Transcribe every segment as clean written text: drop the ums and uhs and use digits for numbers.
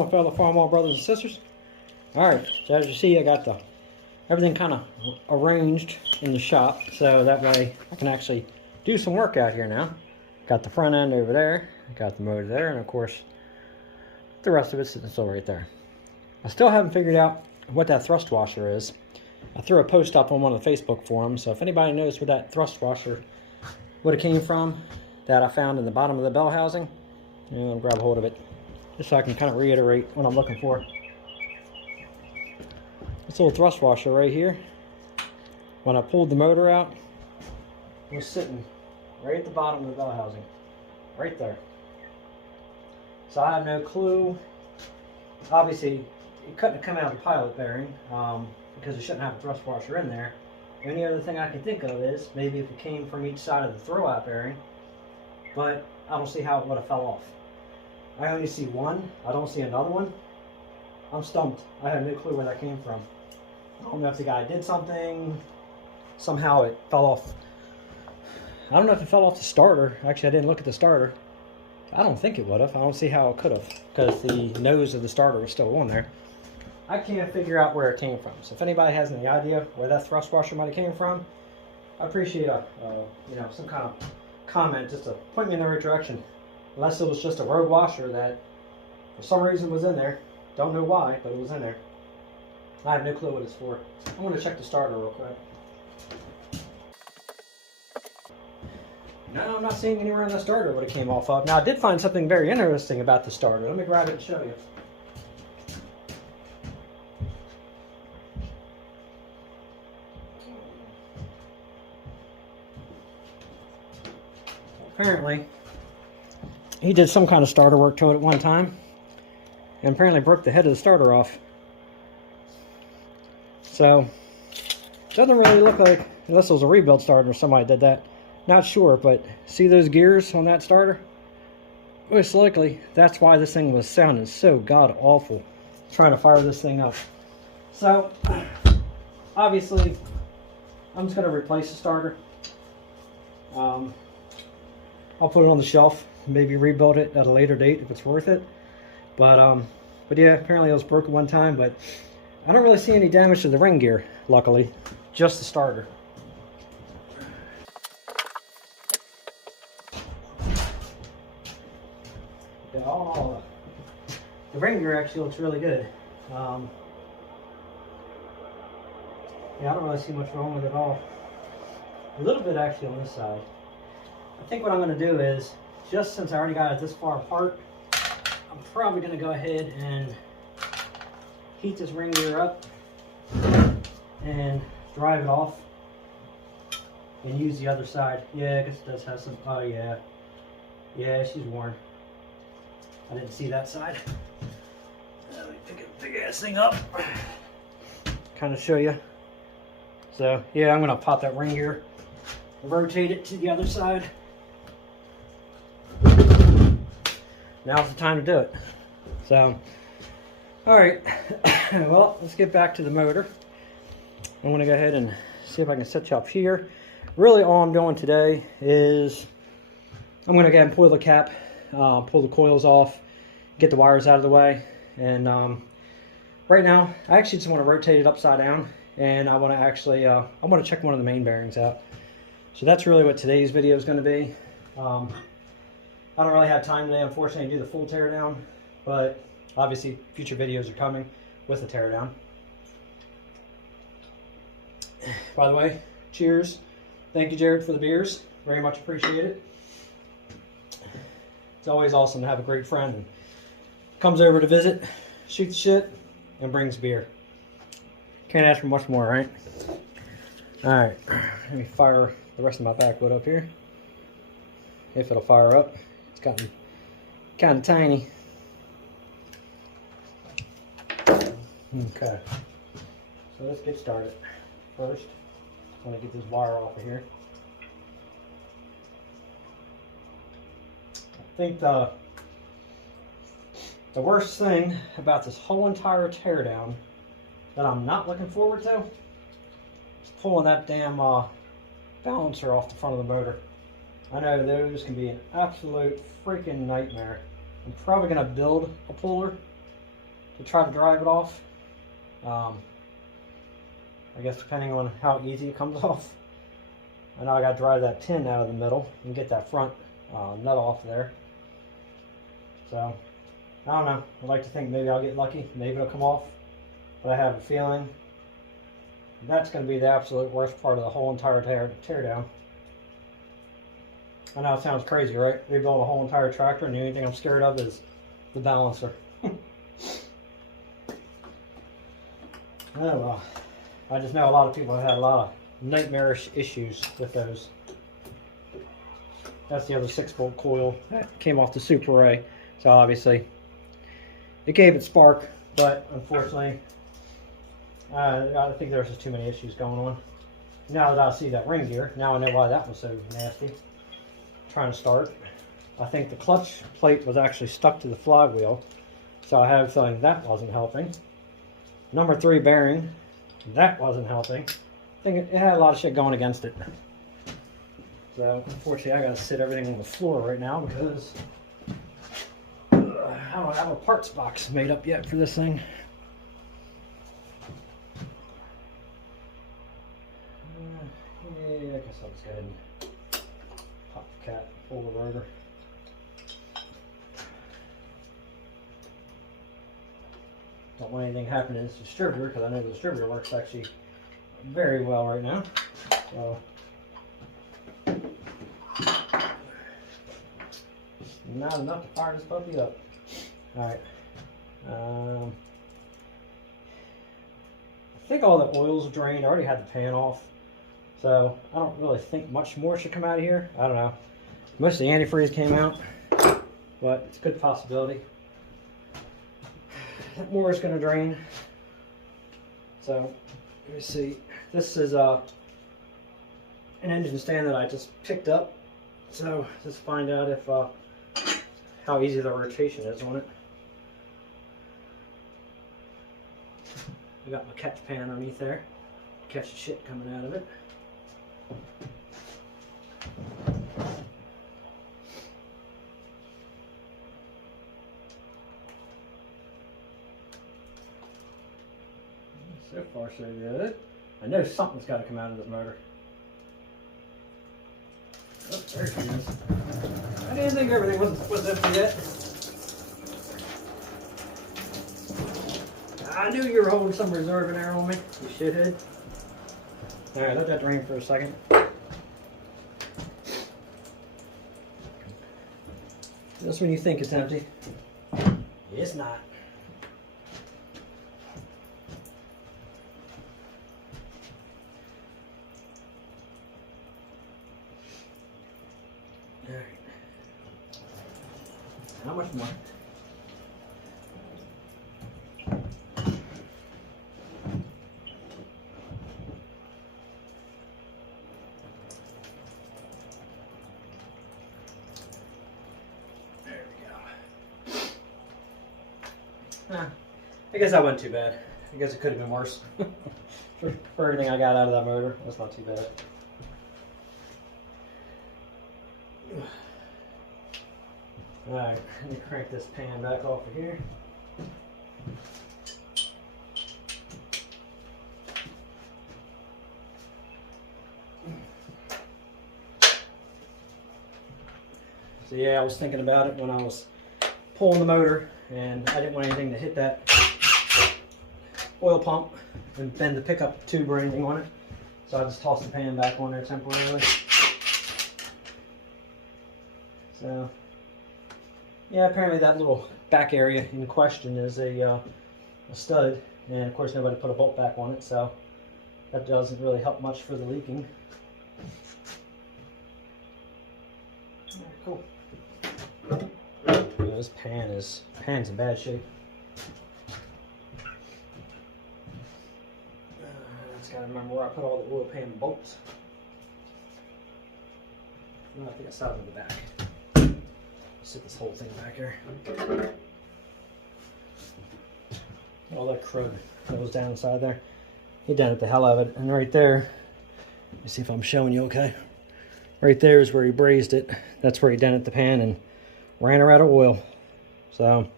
my fellow Farmall brothers and sisters. Alright, so as you see, I got everything kind of arranged in the shop, so that way I can actually do some work out here now. Got the front end over there, got the motor there, and of course the rest of it's sitting still right there. I still haven't figured out what that thrust washer is. I threw a post up on one of the Facebook forums, so if anybody knows where that thrust washer would have came from that I found in the bottom of the bell housing, I'll grab a hold of it just so I can kind of reiterate what I'm looking for. This little thrust washer right here, when I pulled the motor out, was sitting right at the bottom of the bell housing, right there. So I have no clue. Obviously, it couldn't have come out of the pilot bearing because it shouldn't have a thrust washer in there. The only other thing I can think of is maybe if it came from each side of the throwout bearing, but I don't see how it would have fell off. I only see one. I don't see another one. I'm stumped. I have no clue where that came from. I don't know if the guy did something. Somehow it fell off. I don't know if it fell off the starter. Actually, I didn't look at the starter. I don't think it would have. I don't see how it could have because the nose of the starter is still on there. I can't figure out where it came from. So if anybody has any idea where that thrust washer might have came from, I appreciate some kind of comment just to point me in the right direction. Unless it was just a road washer that for some reason was in there. Don't know why, but it was in there. I have no clue what it's for. I'm going to check the starter real quick. No, I'm not seeing anywhere on the starter what it came off of. Now, I did find something very interesting about the starter. Let me grab it and show you. Apparently, he did some kind of starter work to it at one time, and apparently broke the head of the starter off. So, it doesn't really look like, unless it was a rebuild starter or somebody did that. Not sure, but see those gears on that starter? Most likely, that's why this thing was sounding so god-awful trying to fire this thing up. So, obviously, I'm just going to replace the starter. I'll put it on the shelf, maybe rebuild it at a later date if it's worth it. But yeah, apparently it was broken one time, but I don't really see any damage to the ring gear, luckily. Just the starter. Yeah, the ring gear actually looks really good. Yeah, I don't really see much wrong with it at all. A little bit actually on this side. I think what I'm going to do is, just since I already got it this far apart, I'm probably going to go ahead and heat this ring gear up and drive it off and use the other side. Yeah, I guess it does have some, oh yeah. Yeah, she's worn. I didn't see that side. Let me pick a big ass thing up. Kind of show you. So yeah, I'm going to pop that ring gear, rotate it to the other side. Now's the time to do it. So, alright, well, let's get back to the motor. I'm going to go ahead and see if I can set you up here. Really all I'm doing today is I'm going to go ahead and pull the cap, pull the coils off, get the wires out of the way. And right now, I actually just want to rotate it upside down. And I want to actually, I want to check one of the main bearings out. So that's really what today's video is going to be. I don't really have time today, unfortunately, to do the full teardown, but obviously future videos are coming with the teardown. By the way, cheers. Thank you, Jared, for the beers. Very much appreciated. It's always awesome to have a great friend who comes over to visit, shoots shit, and brings beer. Can't ask for much more, right? Alright, let me fire the rest of my backwood up here. If it'll fire up. It's gotten kind of tiny. Okay, so let's get started. First, I want to get this wire off of here. I think the worst thing about this whole entire teardown that I'm not looking forward to is pulling that damn balancer off the front of the motor. I know those can be an absolute freaking nightmare. I'm probably going to build a puller to try to drive it off. I guess depending on how easy it comes off. I know I got to drive that pin out of the middle and get that front nut off there. So, I don't know. I'd like to think maybe I'll get lucky. Maybe it'll come off. But I have a feeling that's going to be the absolute worst part of the whole entire tear down. I know it sounds crazy, right? Rebuild a whole entire tractor and the only thing I'm scared of is the balancer. Oh well. I just know a lot of people have had a lot of nightmarish issues with those. That's the other 6-volt coil that came off the Super A. So obviously it gave it spark, but unfortunately I think there's just too many issues going on. Now that I see that ring gear, now I know why that was so nasty. Trying to start. I think the clutch plate was actually stuck to the flywheel, so I have a feeling that wasn't helping. Number 3 bearing, that wasn't helping. I think it had a lot of shit going against it. So unfortunately I gotta sit everything on the floor right now because I don't have a parts box made up yet for this thing. Yeah, I guess I'll just go ahead and pop the cap, pull the rotor. Don't want anything happening to this distributor because I know the distributor works actually very well right now. So not enough to fire this puppy up. Alright. I think all the oil's drained. I already had the pan off. So I don't really think much more should come out of here. I don't know. Most of the antifreeze came out, but it's a good possibility. More is going to drain. So let me see. This is an engine stand that I just picked up. So let's find out if how easy the rotation is on it. I got my catch pan underneath there. Catch the shit coming out of it. So far so good. I know something's got to come out of this motor. Oh, there she is. I didn't think everything was empty yet. I knew you were holding some reserve in there on me, you shithead. Alright, let that drain for a second. Just when you think it's empty, it's not. Alright. How much more? I guess that wasn't too bad. I guess it could have been worse. For everything I got out of that motor, that's not too bad. Alright, let me crank this pan back off of here. So yeah, I was thinking about it when I was pulling the motor, and I didn't want anything to hit that oil pump and bend the pickup tube or anything on it. So I just tossed the pan back on there temporarily. So yeah, apparently that little back area in question is a stud, and of course nobody put a bolt back on it, so that doesn't really help much for the leaking. Alright, cool. This pan's in bad shape. Just gotta remember where I put all the oil pan bolts. No, I think I started in the back. Sit this whole thing back here. All that crud that was down inside there. He dented the hell out of it. And right there, let me see if I'm showing you okay. Right there is where he brazed it. That's where he dented the pan and ran her out of oil. So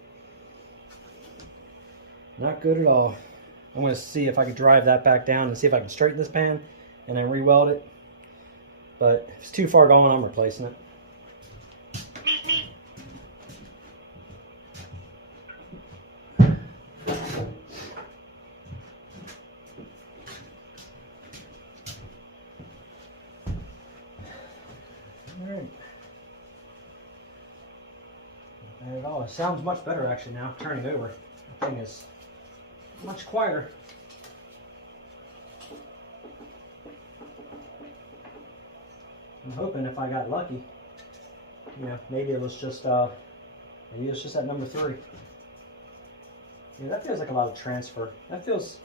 Not good at all. I'm going to see if I can drive that back down and see if I can straighten this pan and then re-weld it. But if it's too far going, I'm replacing it. Alright. Not bad at all. It sounds much better actually now, turning over. The thing is much quieter. I'm hoping if I got lucky, you know, maybe it was just that number 3. Yeah, that feels like a lot of transfer. That feels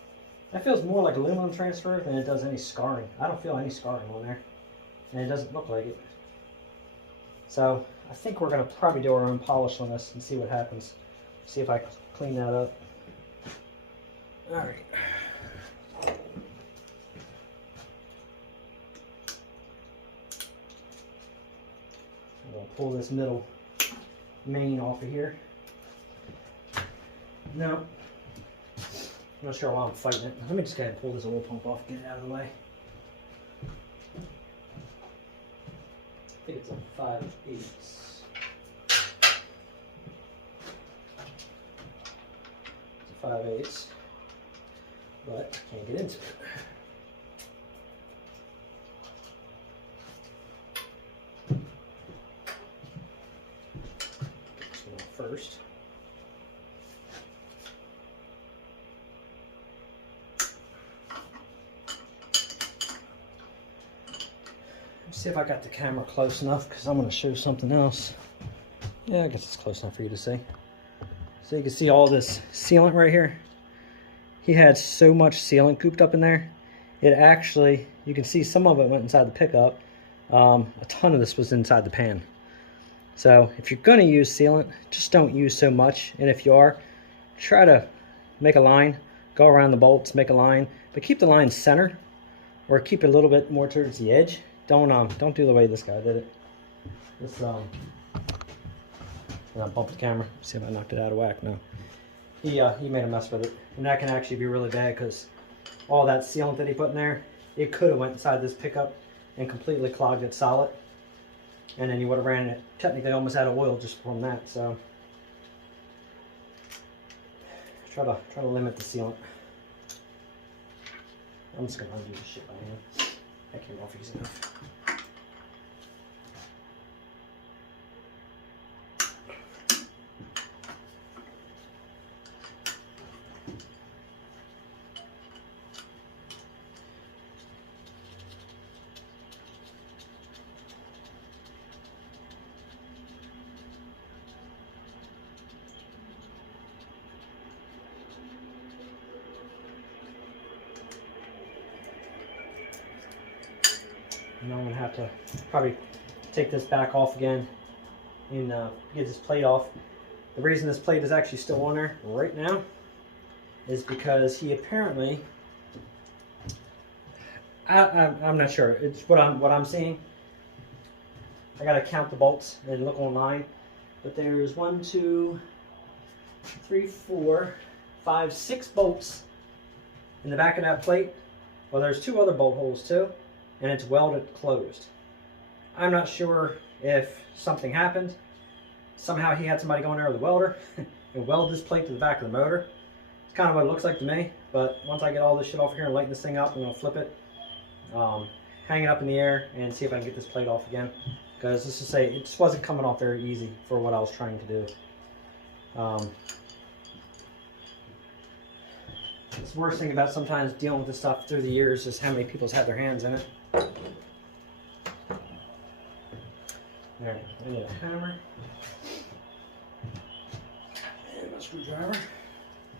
more like aluminum transfer than it does any scarring. I don't feel any scarring on there, and it doesn't look like it. So I think we're gonna probably do our own polish on this and see what happens. See if I can clean that up. All right. I'm gonna pull this middle main off of here. No, I'm not sure why I'm fighting it. Let me just go ahead and pull this oil pump off, get it out of the way. I think it's a 5/8. It's a 5/8, but I can't get into it. This one first. See if I got the camera close enough, because I'm going to show something else. Yeah, I guess it's close enough for you to see. So you can see all this sealant right here. He had so much sealant cooped up in there. It actually, you can see some of it went inside the pickup. A ton of this was inside the pan. So if you're going to use sealant, just don't use so much. And if you are, try to make a line, go around the bolts, make a line, but keep the line centered, or keep it a little bit more towards the edge. Don't do the way this guy did it. This and I bumped the camera. See if I knocked it out of whack. No, he made a mess with it, and that can actually be really bad because all that sealant that he put in there, it could have went inside this pickup and completely clogged it solid, and then you would have ran it technically almost out of oil just from that. So try to limit the sealant. I'm just gonna undo this shit by hand. That came off easy enough. And I'm going to have to probably take this back off again and get this plate off. The reason this plate is actually still on there right now is because he apparently, I'm not sure, it's what I'm seeing. I got to count the bolts and look online, but there's 1, 2, 3, 4, 5, 6 bolts in the back of that plate. Well, there's 2 other bolt holes too, and it's welded closed. I'm not sure if something happened. Somehow he had somebody go in there with a welder and weld this plate to the back of the motor. It's kind of what it looks like to me, but once I get all this shit off here and lighten this thing up, I'm gonna flip it, hang it up in the air, and see if I can get this plate off again. Because let's just say, it just wasn't coming off very easy for what I was trying to do. It's the worst thing about sometimes dealing with this stuff through the years is how many people's had their hands in it. Alright, I need a hammer and a screwdriver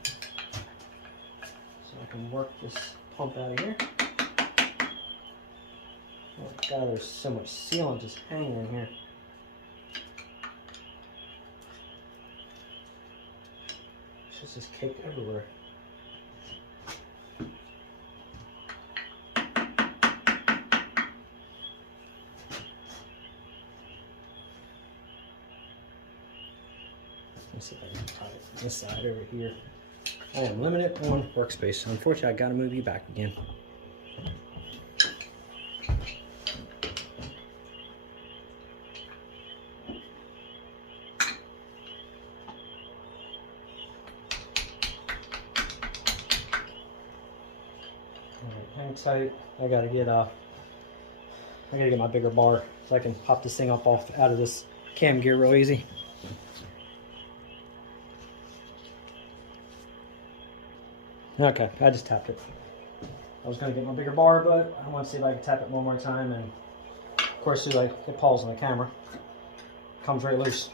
so I can work this pump out of here. Oh god, there's so much sealant just hanging in here. It's just caked everywhere. Let's see if I can tie it from this side over here. I am limited on workspace. Unfortunately, I gotta move you back again. Hang tight. I gotta get my bigger bar so I can pop this thing up out of this cam gear real easy. Okay, I just tapped it. I was gonna get my bigger bar, but I want to see if I can tap it one more time, and of course, as I hit pause on the camera, it comes right loose.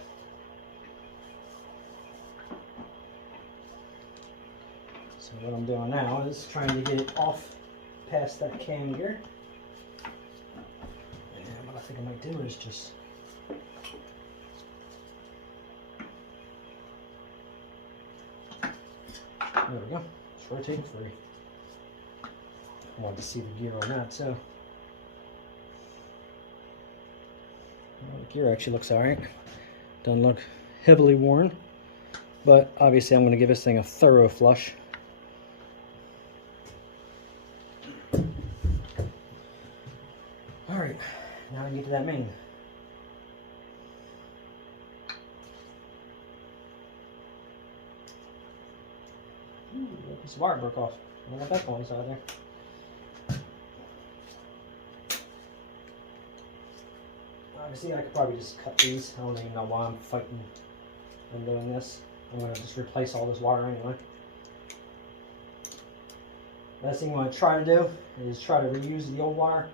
So what I'm doing now is trying to get it off past that cam gear. And what I think I might do is just there we go. It's rotating free. I wanted to see the gear on that, so well, the gear actually looks alright. Doesn't look heavily worn, but obviously I'm going to give this thing a thorough flush. Alright, now I can get to that main. Ooh, this wire broke off. I got that one inside there. Obviously, I could probably just cut these. I don't even know why I'm fighting and doing this. I'm going to just replace all this wire anyway. Best thing you want to try to do is try to reuse the old wire,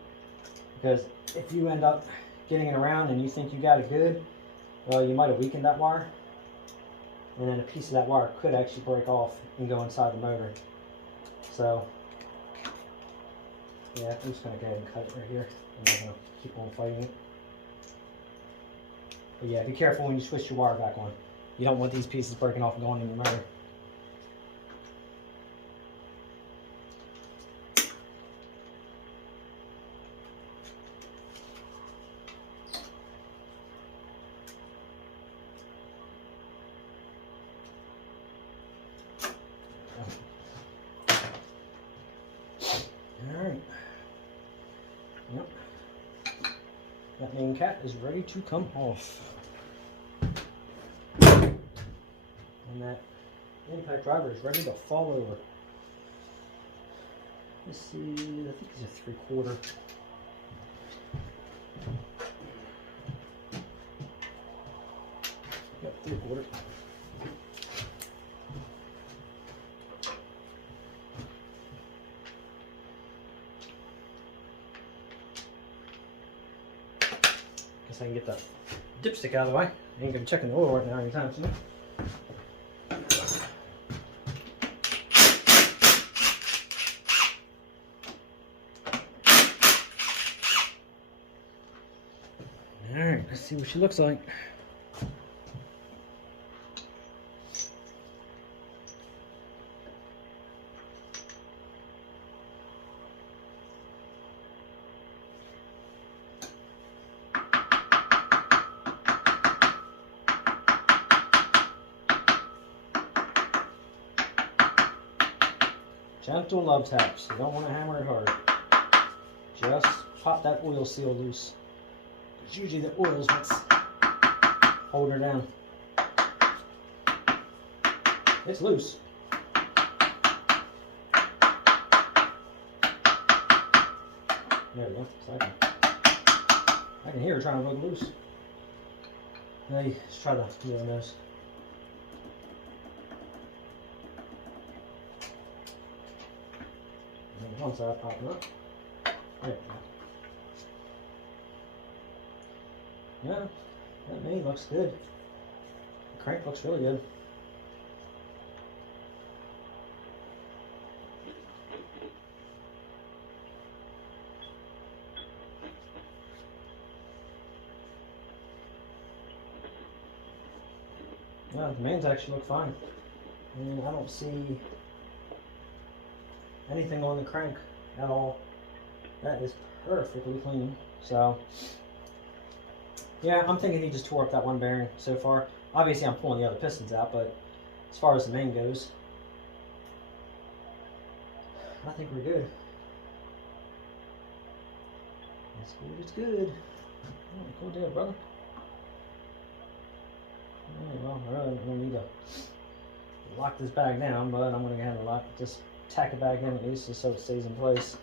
because if you end up getting it around and you think you got it good, well, you might have weakened that wire, and then a piece of that wire could actually break off and go inside the motor. So yeah, I'm just going to go ahead and cut it right here. I'm not going to keep on fighting it. But yeah, be careful when you switch your wire back on. You don't want these pieces breaking off and going in your motor. Alright. Yep. That main cap is ready to come off. And that impact driver is ready to fall over. Let's see, I think it's a 3/4. Yep, 3/4. Guess I can get the dipstick out of the way. I ain't gonna be checking the oil right now anytime soon. Alright, let's see what she looks like. Gentle love taps. You don't want to hammer it hard. Just pop that oil seal loose. It's usually the oil is what's holding her down. It's loose. There we go. So I can hear her trying to bug loose. Hey, let's try to do one of those. One side popping up. There we go. Yeah, that main looks good. The crank looks really good. Yeah, the mains actually look fine. And I don't see anything on the crank at all. That is perfectly clean. So yeah, I'm thinking he just tore up that one bearing so far. Obviously I'm pulling the other pistons out, but as far as the main goes, I think we're good. It's good, it's good. Oh, cool deal, brother. Alright, well, I really don't need to lock this bag down, but I'm going to have to just tack it back in at least just so it stays in place.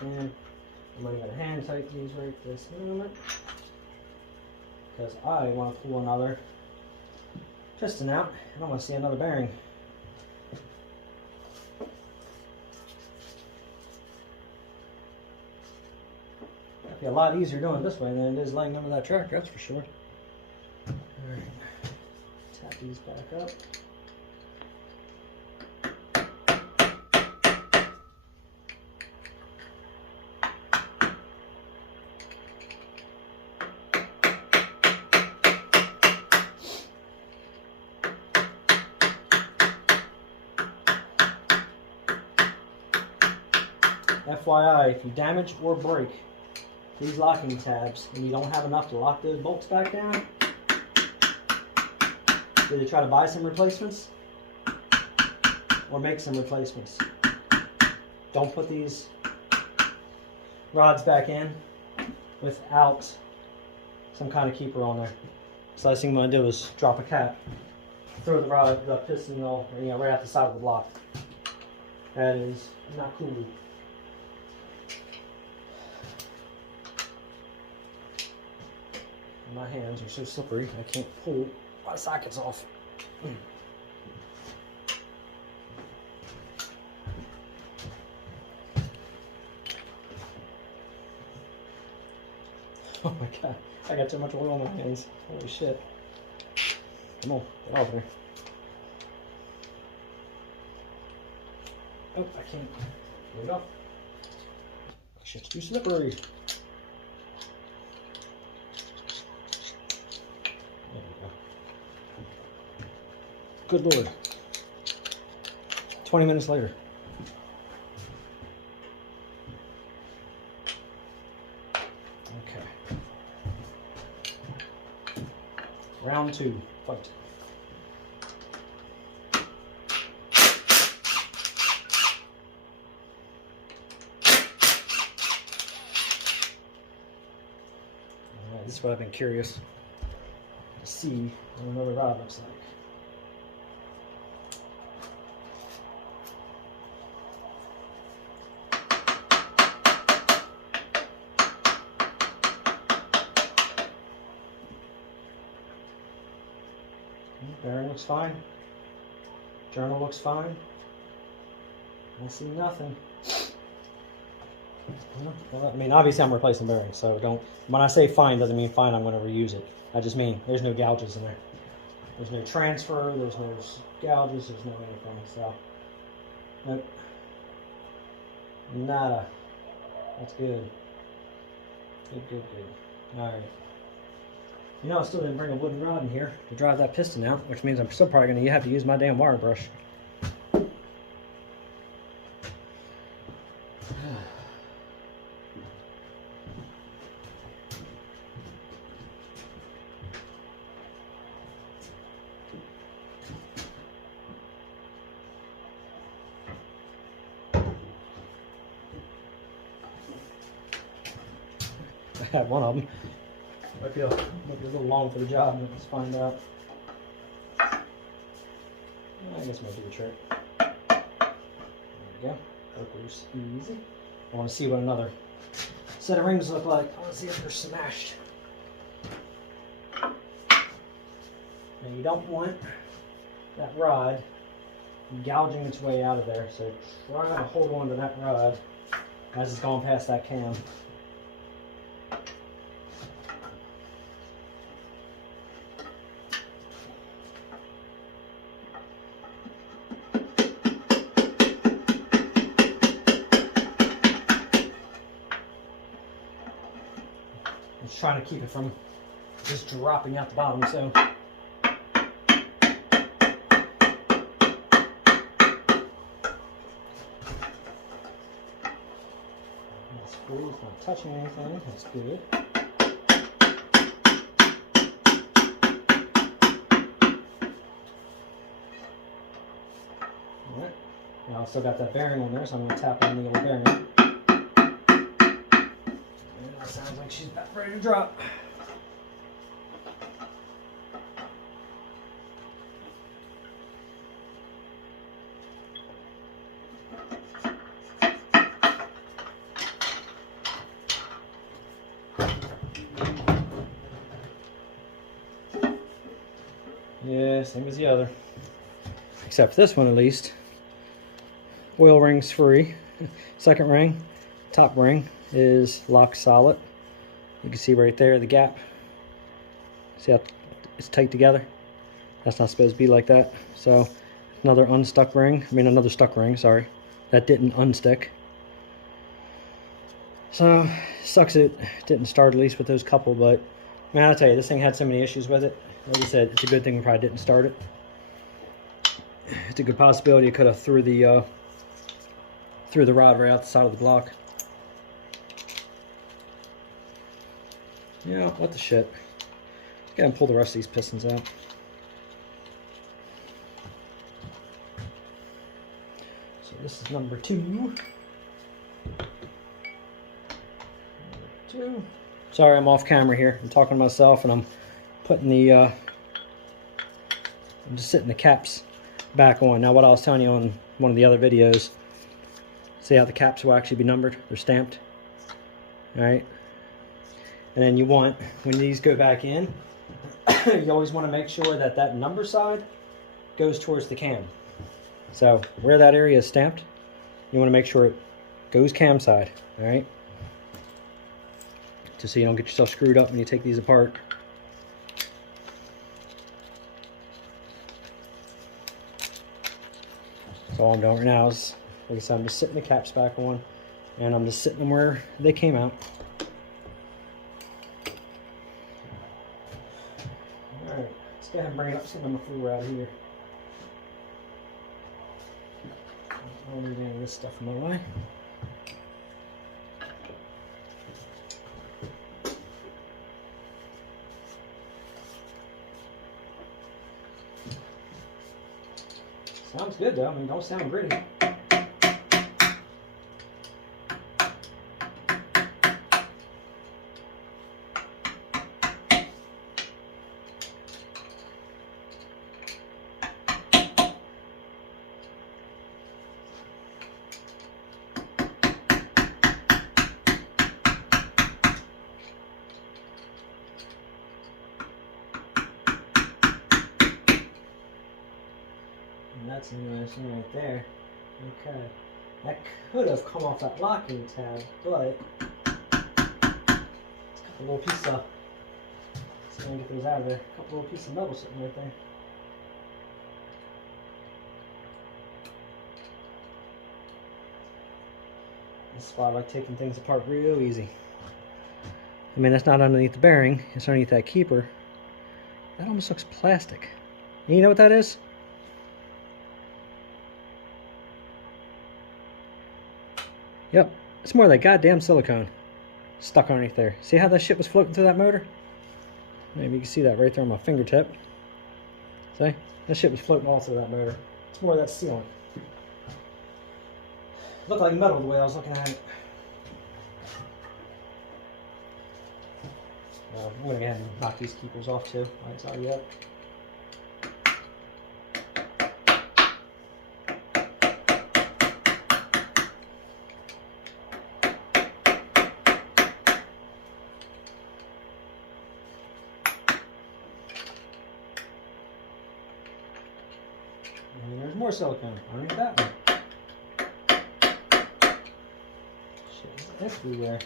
In. I'm going to hand tighten these right this moment because I want to pull another piston out and I want to see another bearing. It'll be a lot easier doing it this way than it is laying under that tractor, that's for sure. Alright, tap these back up. FYI, if you damage or break these locking tabs and you don't have enough to lock those bolts back down, either try to buy some replacements or make some replacements. Don't put these rods back in without some kind of keeper on there. So last thing I'm going to do is drop a cap, throw the piston all, right out the side of the block. That is not cool. My hands are so slippery, I can't pull my sockets off. Oh my god, I got too much oil on my hands. Holy shit. Come on, get over there. Oh, I can't. There we go. Shit's too slippery. Good Lord. 20 minutes later. Okay. Round 2. Fight. Alright, this is what I've been curious to see what another rod looks like. Bearing looks fine. Journal looks fine. I see nothing. Well, I mean, obviously I'm replacing bearings, so don't. When I say fine, doesn't mean fine. I'm going to reuse it. I just mean there's no gouges in there. There's no transfer. There's no gouges. There's no anything. So, nope. Nada. That's good. Good, good, good. All right. You know, I still didn't bring a wooden rod in here to drive that piston out, which means I'm still probably going to have to use my damn wire brush. I had one of them. Might be a little long for the job, but let's find out. I guess it might do the trick. There we go. Works easy. I want to see what another set of rings look like. I want to see if they're smashed. Now you don't want that rod gouging its way out of there, so try to hold on to that rod as it's going past that cam. Trying to keep it from just dropping out the bottom, so not touching anything. That's good. Alright. Now I still got that bearing on there, so I'm going to tap on the little bearing. And that sounds like she's about ready to drop. Yeah, same as the other. Except for this one at least. Oil ring's free. Second ring, top ring is locked solid. You can see right there the gap. See how it's tight together? That's not supposed to be like that. So another unstuck ring. I mean another stuck ring, sorry. That didn't unstick. So sucks it didn't start, at least with those couple, but man, I'll tell you, this thing had so many issues with it. Like I said, it's a good thing we probably didn't start it. It's a good possibility it could have threw the rod right out the side of the block. Yeah, what the shit. Let's go ahead and pull the rest of these pistons out. So this is number 2. Sorry, I'm off camera here. I'm talking to myself and I'm putting the I'm just sitting the caps back on. Now what I was telling you on one of the other videos, see how the caps will actually be numbered? They're stamped. Alright. And then you want, when these go back in, you always want to make sure that that number side goes towards the cam. So where that area is stamped, you want to make sure it goes cam side. Alright. Just so you don't get yourself screwed up when you take these apart. So all I'm doing right now is, like I said, I'm just sitting the caps back on, and I'm just sitting them where they came out. Alright, let's go ahead and bring it up so I'm gonna out of here. I don't need any of this stuff in my way. Sounds good though, I mean, don't sound gritty. That's an interesting right there. Okay. That could have come off that locking tab, but it's got a little piece of, let's see if I can get those out of there. A couple little pieces of metal sitting right there. This is why I like taking things apart real easy. I mean, that's not underneath the bearing, it's underneath that keeper. That almost looks plastic. And you know what that is? Yep, it's more of that goddamn silicone stuck underneath there. See how that shit was floating through that motor? Maybe you can see that right there on my fingertip. See? That shit was floating all through that motor. It's more of that sealant. Looked like metal the way I was looking at it. I'm going to go ahead and knock these keepers off too. Lights already up. And there's more silicone underneath that one. Shit is everywhere.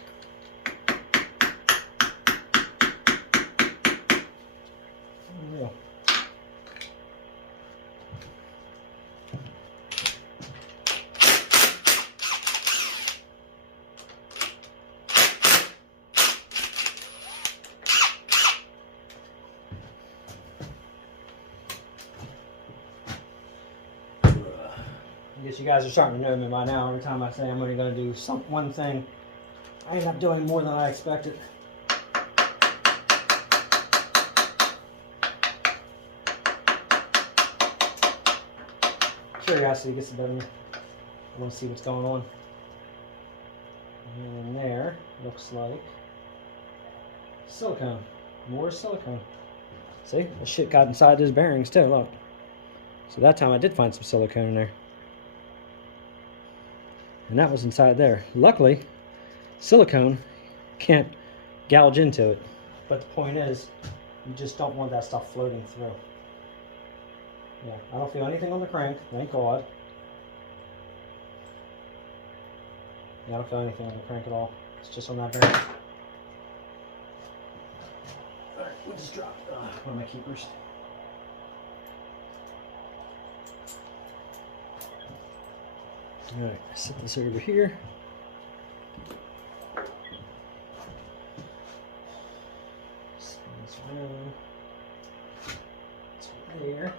Unreal. I guess you guys are starting to know me by now. Every time I say I'm only going to do one thing, I ended up doing more than I expected. Curiosity gets the better of me. I want to see what's going on. And there looks like silicone. More silicone. See? The shit got inside those bearings too, look. So that time I did find some silicone in there. And that was inside there. Luckily, silicone can't gouge into it. But the point is, you just don't want that stuff floating through. Yeah, I don't feel anything on the crank, thank God. Yeah, I don't feel anything on the crank at all. It's just on that bearing. Alright, we'll just drop one of my keepers. Alright, set this over here. Spin this around. It's right there.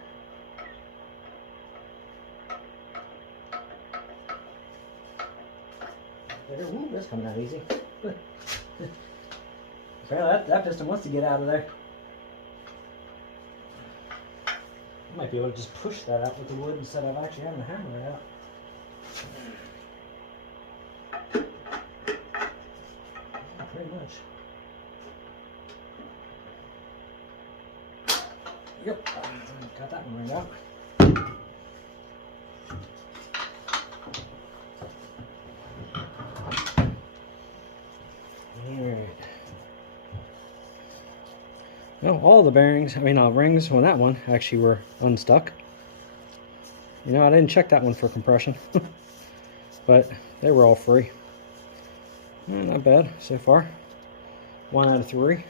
There. Ooh, that's coming out easy. Apparently that piston wants to get out of there. I might be able to just push that out with the wood instead of actually having to hammer it out. Pretty much. Yep, got that one right out. No, all the bearings, rings on that one actually were unstuck. You know, I didn't check that one for compression, but they were all free. Not bad so far. 1 out of 3.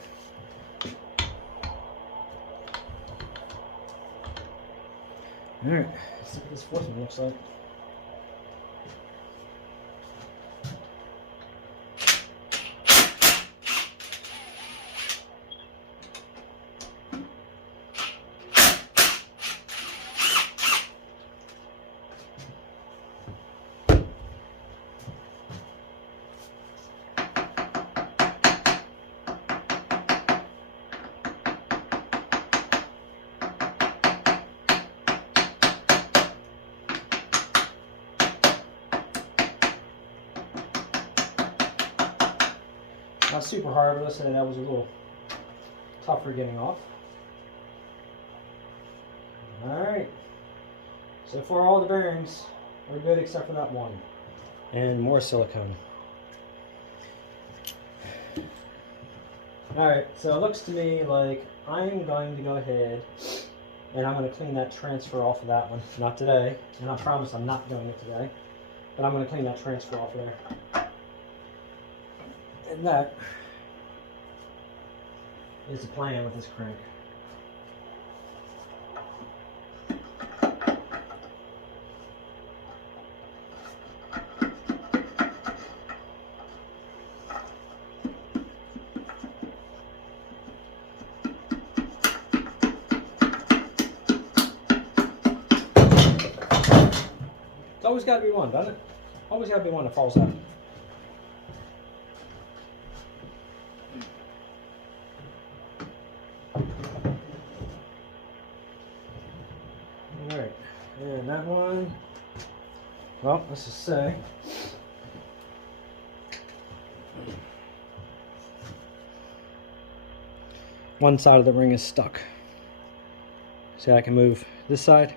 All right, let's see what this fourth one looks like. Not super hard, but that was a little tougher getting off. Alright, so far all the bearings are good except for that one. And more silicone. Alright, so it looks to me like I'm going to go ahead and I'm going to clean that transfer off of that one. Not today, and I promise I'm not doing it today, but I'm going to clean that transfer off there. And that is the plan with this crank. It's always got to be one, doesn't it? Always got to be one that falls out. Alright, and that one, well, let's just say, one side of the ring is stuck. See, I can move this side,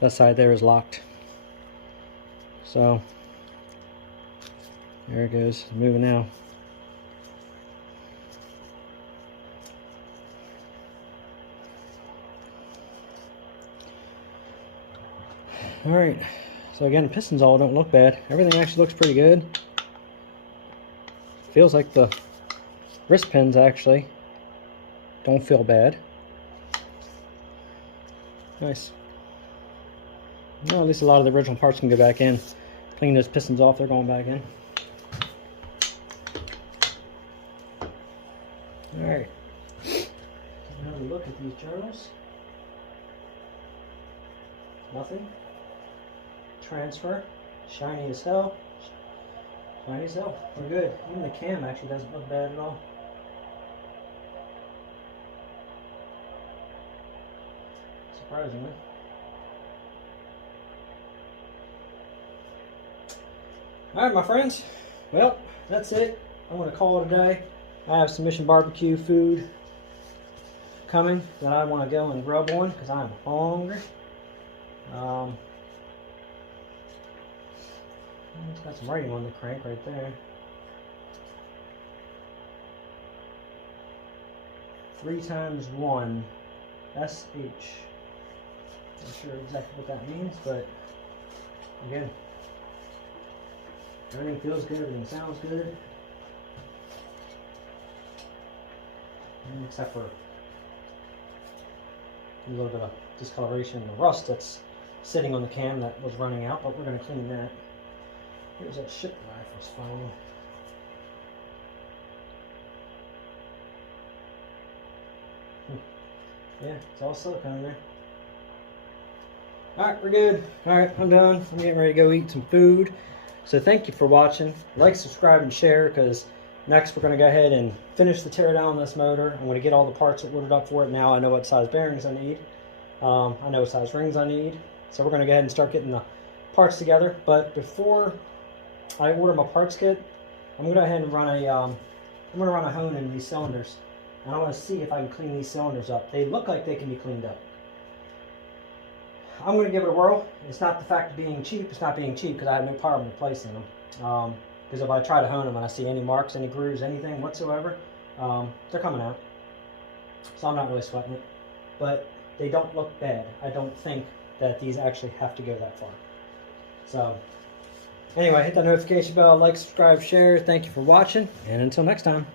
that side there is locked. So, there it goes, moving now. Alright, so again, pistons all don't look bad. Everything actually looks pretty good. Feels like the wrist pins actually don't feel bad. Nice. Well, at least a lot of the original parts can go back in. Clean those pistons off, they're going back in. Alright. Another look at these journals. Nothing. Transfer, shiny as hell. Righty so, we're good. Even the cam actually doesn't look bad at all. Surprisingly. Alright my friends, well that's it. I'm going to call it a day. I have some Mission barbecue food coming that I want to go and grub on because I'm hungry. It's got some writing on the crank right there. 3 times 1 SH. Not sure exactly what that means, but again, everything feels good, everything sounds good. Except for a little bit of discoloration and the rust that's sitting on the cam that was running out, but we're going to clean that. Here's that ship rifle's phone. Yeah, it's all silicone there. Alright, we're good. Alright, I'm done. I'm getting ready to go eat some food. So thank you for watching. Like, subscribe, and share, because next we're going to go ahead and finish the tear down on this motor. I'm going to get all the parts ordered up for it. Now I know what size bearings I need. I know what size rings I need. So we're going to go ahead and start getting the parts together. But before I order my parts kit, I'm going to go ahead and run a hone in these cylinders. And I want to see if I can clean these cylinders up. They look like they can be cleaned up. I'm going to give it a whirl. It's not the fact of being cheap. It's not being cheap because I have no problem replacing them. Because if I try to hone them and I see any marks, any grooves, anything whatsoever, they're coming out. So I'm not really sweating it. But they don't look bad. I don't think that these actually have to go that far. So anyway, hit that notification bell, like, subscribe, share. Thank you for watching, and until next time.